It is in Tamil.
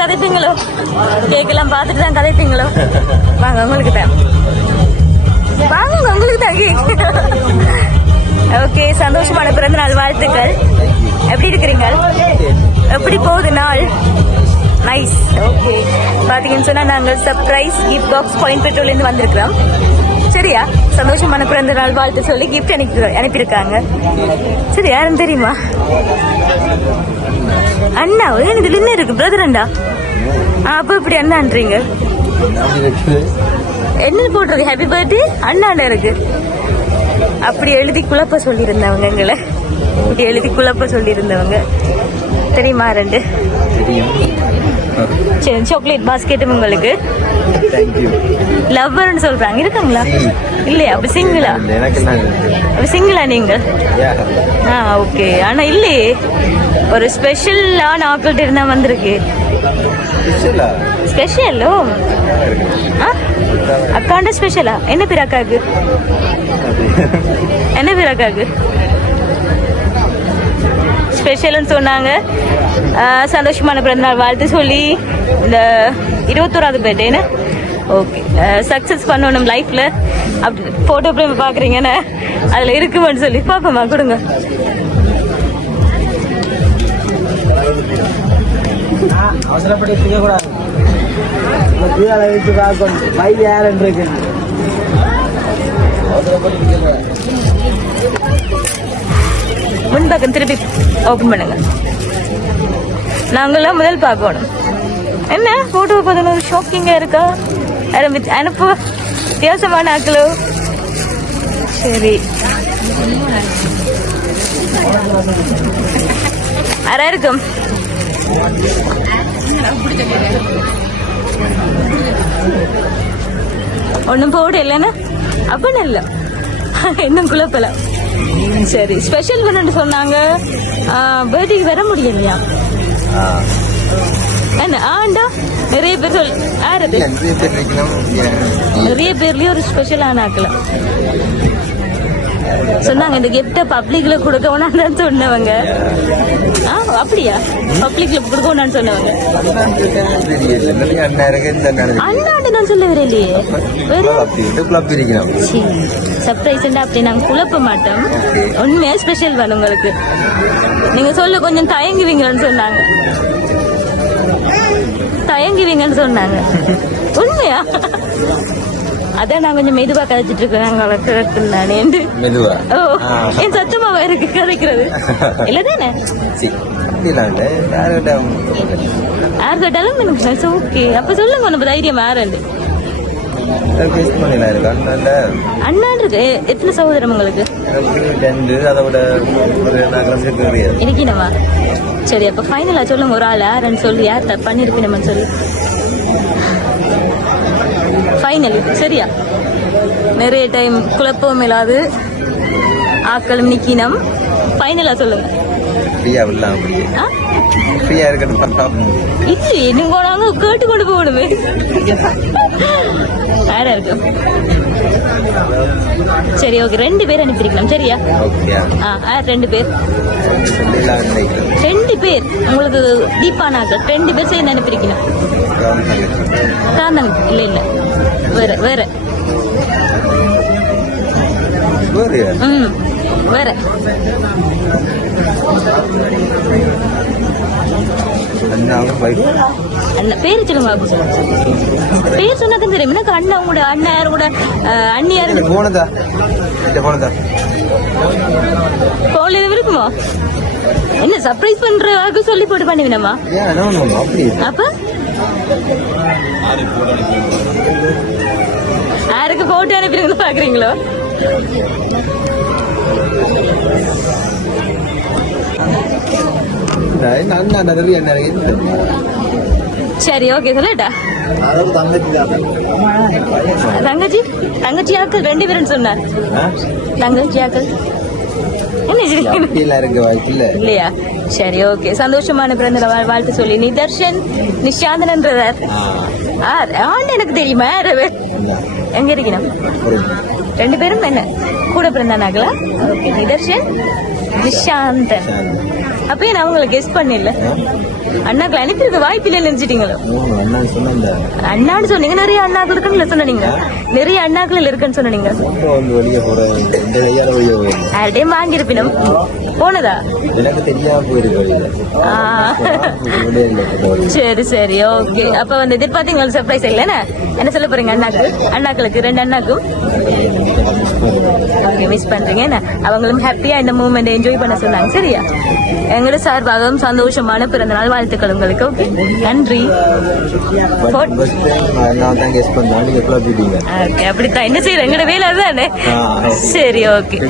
கதைப்பீங்களோ? கேக்கெல்லாம் பார்த்துட்டு தான் கதைப்பீங்களோ? வாங்க உங்களுக்கு தான். வாங்க உங்களுக்கு தான் ஓகே சந்தோஷமான பிறந்த நாள் வாழ்த்துக்கள். எப்படி இருக்கிறீங்க? எப்படி போகுது நாள்? நைஸ் ஓகே பார்த்தீங்கன்னு சொன்னால் நாங்கள் சர்ப்ரைஸ் கிஃப்ட் பாக்ஸ் பாயிண்ட் பெட்ரோல்லேருந்து வந்திருக்கிறோம். சரியா? சந்தோஷமான பிறந்த நாள் வாழ்த்து சொல்லி கிஃப்ட் அனுப்பி அனுப்பியிருக்காங்க. சரி யாரும் தெரியுமா? அண்ணா எனக்கு இதுல என்ன இருக்கு பிரதர் அண்டா அப்போ இப்படி அண்ணான்றீங்க? என்ன போட்டிருக்கு? ஹாப்பி பர்த்டே அண்ணாண்ட இருக்கு. அப்படி எழுதி குழப்ப சொல்லியிருந்தவங்க எங்களை. இப்படி எழுதி குழப்ப சொல்லியிருந்தவங்க. தெரியுமா ரெண்டு? சரி சாக்லேட் பாஸ்கெட்டும் உங்களுக்கு. லவ்வர்னு சொல்றாங்க. இருக்காங்களா? இல்லையா? அப்ப சிங்கிளா அப்ப சிங்கிளா நீங்க? ஆ ஓகே ஆனா இல்லையே. ஒரு ஸ்பெஷலான ஆக்கள்கிட்ட இருந்தா வந்திருக்கு. ஸ்பெஷலா அக்காண்ட ஸ்பெஷலா என்ன பேர் அக்காவுக்கு? என்ன பேர் அக்காவுக்கு? ஸ்பெஷல்னு சொன்னாங்க. சந்தோஷமான பிறந்தநாள் வாழ்த்து சொல்லி இந்த இருபத்தோராது பர்த்டேன்னு ஓகே சக்ஸஸ் பண்ணணும் லைஃப்பில் அப்படி ஃபோட்டோ ஃப்ரேம் பார்க்குறீங்கன்னு அதில் இருக்குமான்னு சொல்லி பார்ப்போம்மா கொடுங்க. அவசரப்பட்டு செய்யக்கூடாது. இந்த கீழே வைத்து பார்க்கணும். வயது யாருன்னு இருக்கு. முன்பக்கம் திருப்பி ஓப்பன் பண்ணுங்க. நாங்களாம் முதல் பார்க்கணும். என்ன? ஃபோட்டோ பதினோரு ஷாக்கிங்காக இருக்கா? ஆரம்பிச்சு அனுப்பு. வித்தியாசமான ஆக்களோ சரி. அரை இருக்கும்? ஒன்றும் போட இல்லைன்னா அப்ப இல்லை இன்னும் குழப்பல. சரி ஸ்பெஷல் வேணும்னு சொன்னாங்க. பர்த்டேக்கு வர முடியலையா? என்ன ஆண்டா? நிறைய பேர் சொல் வைக்கணும் நிறைய பேர்லயும் ஒரு ஸ்பெஷலான ஆக்கலாம் சொன்னாங்க இந்த கிஃப்ட்டை பப்ளிக்ல கொடுக்க வேணாம்னு சொன்னவங்க. ஆ அப்படியா? பப்ளிக்ல கொடுக்கணான்னு சொன்னவங்க. அண்ணாண்டு நான் சொல்ல வரலையே சர்ப்ரைஸ் அப்படி நாங்க குழப்ப மாட்டோம். உண்மையா ஸ்பெஷல் வேணும் உங்களுக்கு. நீங்க சொல்ல கொஞ்சம் தயங்குவீங்கன்னு சொன்னாங்க. தயங்குவீங்கன்னு சொன்னாங்க. உண்மையா? அதான் நான் கொஞ்சம் மெதுவா கதைச்சிட்டு இருக்கேன். கிழக்குனானே மெதுவா? ஓ. என் சத்தமாவா இருக்கு? கதைக்கிறது. இல்ல தானே யார் கேட்டாலும் எனக்கு ஓகே அப்ப சொல்லுங்க உனக்கு தைரியம் எ- எத்தனை சகோதரம் உங்களுக்கு? ரெண்டு. இருக்கீனவா சரி அப்ப ஃபைனலா சொல்லுங்க ஒரு ஆள். யாருன்னு சொல்லி. யார் பண்ணிருப்பீனம்னு சொல்லி. ஃபைனல் சரியா? நிறைய டைம் குழப்பம் இல்லாது ஆக்களும் நிக்கினம். ஃபைனலா சொல்லுங்க. விடலாம். அப்படியே இருக்கட்டும் பண்ணலாம் இல்லையே நீங்க நாங்க கேட்டு கொண்டு போகணுமே யாரா இருக்கு சரி ஓகே ரெண்டு பேர் அனுப்பியிருக்கலாம் சரியா ஆ யார் ரெண்டு பேர் ரெண்டு பேர் உங்களுக்கு தீபானாக்கள் ரெண்டு பேர் சேர்ந்து அனுப்பியிருக்கணும் காந்தாங்க இல்ல இல்ல வேற வேற வேறு ம் வேற பேர் சொல்லுங்க பேர் சொன்னாக்கும் தெரியும். எனக்கு அண்ணன் கூட அண்ணன் கூட அஹ், அண்ணி யாரு இந்த போனதா போனதா? போல இருக்குமா என்ன சர்ப்ரைஸ் பண்றதுக்கு சொல்லி போட்டு அப்படி அப்ப? யாருக்கு போட்டோ அனுப்பிடுங்கன்னு பாக்குறீங்களோ? சரி ஓகே அதாவது தங்கச்சி தங்கச்சி ஆக்கள் ரெண்டு பேரும் சொன்னார் தங்கச்சி ஆக்கள் இல்லையா? சரி ஓகே சந்தோஷமான பிறந்த வாழ்த்து சொல்லி. நிதர்ஷன் நிஷாந்தனன்றதார் ஆர் ஆண்டு எனக்கு தெரியுமா? எங்க இருக்கணும் ரெண்டு பேரும் என்ன? கூட பிறந்தானாங்களா ஓகே நிதர்ஷன் நிஷாந்தன் அப்பயே நான் உங்களை கெஸ் பண்ணல அண்ணாக்கள் அனுப்பியிருக்க வாய்ப்பில்லை நினைச்சிட்டீங்களோ? அண்ணான்னு சொன்னீங்க. நிறைய அண்ணாக்கள் இருக்குன்னு சொன்னீங்க. நிறைய அண்ணாக்கள் இருக்குன்னு சொன்னீங்க. ரொம்ப யார்டையும் வாங்கியிருப்பினும். போனதா? எனக்கு தெரியாம போயிருக்கு சரி சரி. ஓகே அப்ப வந்து எதிர்பார்த்தீங்களா சர்ப்ரைஸ் இல்லைன்னா என்ன? சொல்ல போறீங்க அண்ணாக்கு? அண்ணாக்களுக்கு ரெண்டு அண்ணாக்கும்? ஓகே மிஸ் பண்றீங்க என்ன? அவங்களும் ஹாப்பியா இந்த மூமெண்ட் என்ஜாய் பண்ண சொன்னாங்க சரியா? எங்களோட சார்பாகவும் சந்தோஷமான பிறந்த நாள் வாழ்த்துக்கள் உங்களுக்கு ஓகே நன்றி. ஓகே அப்படித்தான். என்ன செய்யறோம் எங்களோட வேலை அதுதானே. சரி ஓகே